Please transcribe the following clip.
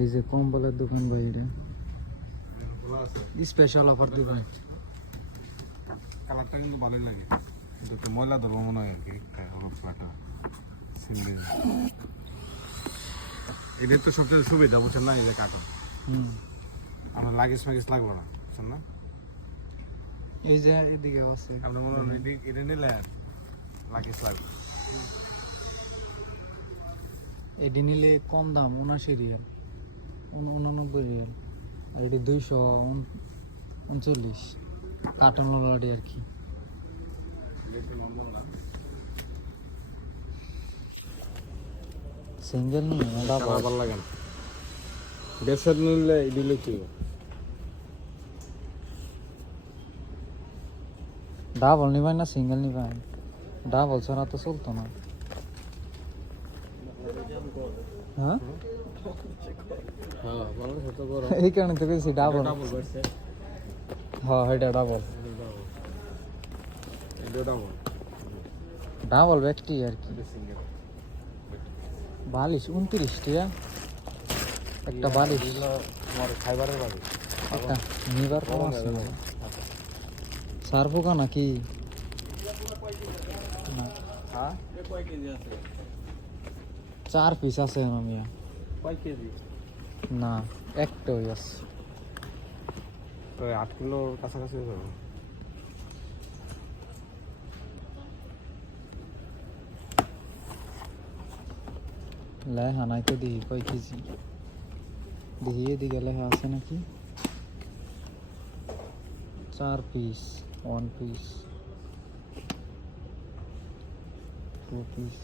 এই যে কম্বলের দোকান ভাই, এটা স্পেশাল অফার দোকান। কালারটা কিন্তু ভালোই লাগে, কিন্তু একটু ময়লা ধরবো মনে হয় আর কি। এদের তো সবচেয়ে সুবিধা বুঝছেন না, এই যে কার্টন। আমার লাগেজ ফাগেজ লাগবে না, বুঝছেন না। এই যে এদিকে আছে, আপনার মনে হয় এটা নিলে লাগেজ লাগবে। এটি নিলে কম দাম 79 রিয়াল, 89 রিয়াল, আর এটি 239 কার্টন ললাটি আর কি। সিঙ্গেল নিয়ে ভালো লাগে না, বেডশিট নিলে দিলে কি ডাবল নিবাই না সিঙ্গেল নিবাই? ডাবল ছাড়া তো চলতো না। হ্যাঁ, এই কারণে তো কেছি ডাবল। হ্যাঁ, এটা ডাবল, ডাবল ব্যক্তি আর কি। বালিশ 29 টাকা একটা বালিশ। আমার ফাইবারের বাড়ি একটা নিবার কম আছে। সার পোকা নাকি? না, 4 পিস আছে মামিয়া। না, একটাই আছে। 8 কিলোর কাছাকাছি হয়ে যাবে। লেহা নাই তো, দেখি কয় কেজি, দেখি এদিকে লেহা আছে নাকি। 4 পিস, 1 পিস, 2 পিস।